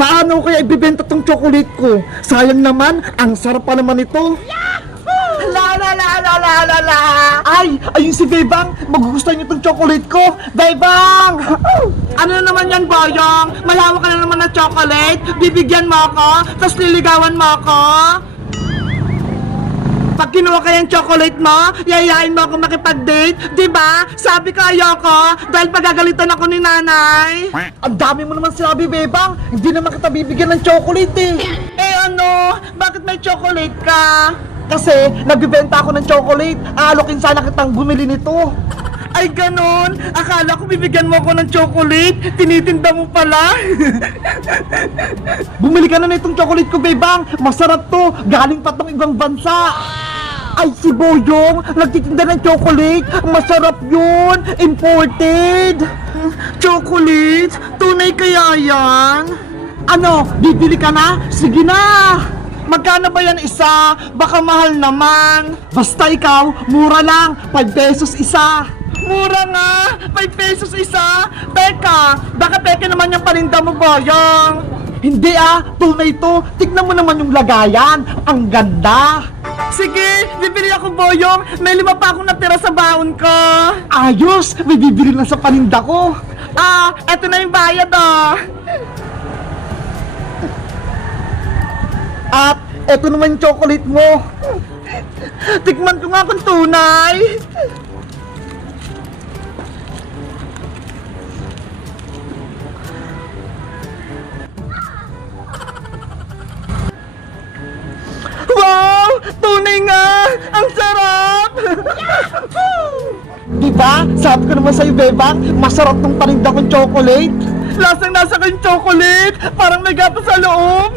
Paano kaya ibibenta tong chocolate ko? Sayang naman, ang sarap pa naman ito. La la la la la la la. Ay, ayun si Bebang. Magugustuhan niyo tong chocolate ko. Bebang! Ano na naman yan, Boyong? Malawak ka na naman na chocolate. Bibigyan mo ako, tapos liligawan mo ako. Pag kinuha ka yung chocolate mo, yayain mo ako makipag-date. Diba? Sabi ko ayoko, dahil pagagalitan ako ni nanay. Ang dami mo naman sinabi, Bebang. Hindi naman kita bibigyan ng chocolate eh. Eh ano? Bakit may chocolate ka? Kasi nagbibenta ako ng chocolate. Aalokin sana kitang bumili nito. Ay ganon? Akala ko bibigyan mo ako ng chocolate. Tinitinda mo pala. Bumili ka na nitong chocolate ko, Bebang. Masarap to. Galing pa tong ibang bansa. Ay, si Boyong, nagtitinda ng chocolate. Masarap yun. Imported. Chocolate? Tunay kaya yan? Ano, bibili ka na? Sige na. Magkano ba yan isa? Baka mahal naman. Basta ikaw, mura lang. 5 pesos isa. Mura nga. 5 pesos isa. Teka, baka peke naman yung paninda mo, Boyong. Hindi tunay to. Tignan mo naman yung lagayan. Ang ganda. Sige, bibili ako, Boyong. May 5 pa akong natira sa baon ko. Ayos, may bibili lang sa paninda ko. Eto na yung bayad At eto naman yung chocolate mo. Tikman ko nga kung tunay. Wow! Tunay nga! Ang sarap! Diba? Sabi ko naman sa'yo, Bebang, masarap tong paninda kong chocolate. Lasang nasa kayong chocolate! Parang may gato sa loob!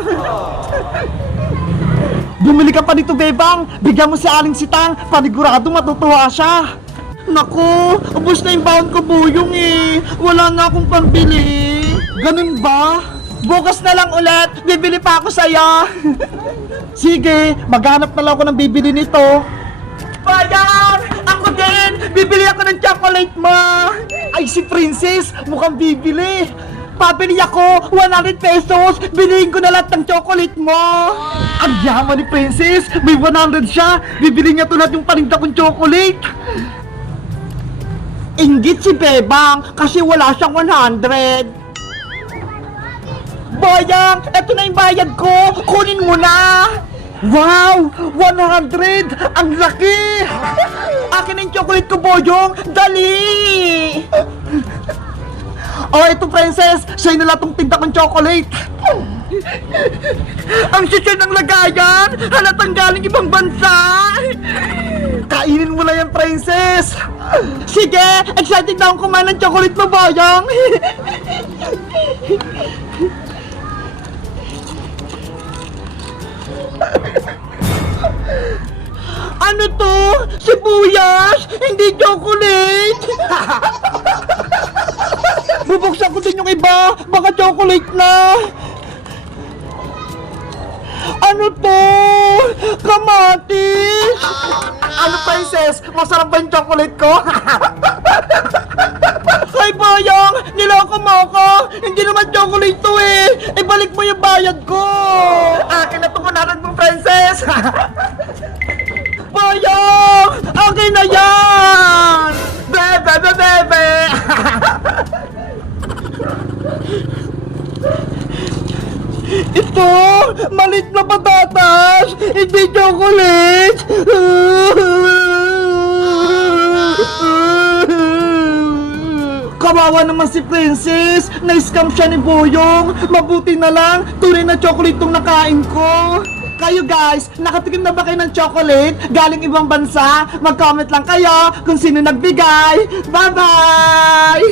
Bumili ka pa dito, Bebang! Bigyan mo si Aling Sitang! Panigurado matutuwa siya! Naku! Ubus na yung baon ko, Boyong eh! Wala na akong pambili! Ganun ba? Bukas na lang ulit! Bibili pa ako sa'yo! Sige! Maghanap na lang ako ng bibili nito! Bayang! Ako din! Bibili ako ng chocolate mo! Ay, si Princess! Mukhang bibili! Pabili ako! 100 pesos! Bilihin ko na lahat ng chocolate mo! Ang yaman ni Princess! May 100 siya! Bibili niya to lahat yung paninda kong chocolate! Inggit si Bebang kasi wala siyang 100! Boyang! Eto na yung bayad ko! Kunin mo na! Wow! 100! Ang laki! Akin na yung chocolate ko, Boyong! Dali! Oh, ito, Princess! Sa'yo na lahat tong tinta kong chocolate! Ang sisya ng lagayan! Halatang galing ibang bansa! Kainin mo na yan, Princess! Sige! Excited na akong kumain ng chocolate mo, Boyong! Ano to? Sibuyas? Hindi chocolate! Bubuksan ko din yung iba! Baka chocolate na! Ano to? Kamatis! Ano, Princess? Masarap ba yung chocolate ko? Ay, Boyong! Niloko mo ako! Hindi naman chocolate to eh! Ibalik mo yung bayad ko! Akin na tumunaran mo, Princess! Boyong! Akin na yan! Bebe, bebe, bebe! Ito! Malit na patatas! Hindi chocolate! Kawawa naman si Princess! Na-scam siya ni Boyong! Mabuti na lang, tunay na chocolate tong nakain ko! Kayo guys, nakatikim na ba kayo ng chocolate galing ibang bansa? Mag-comment lang kayo kung sino nagbigay! Bye-bye!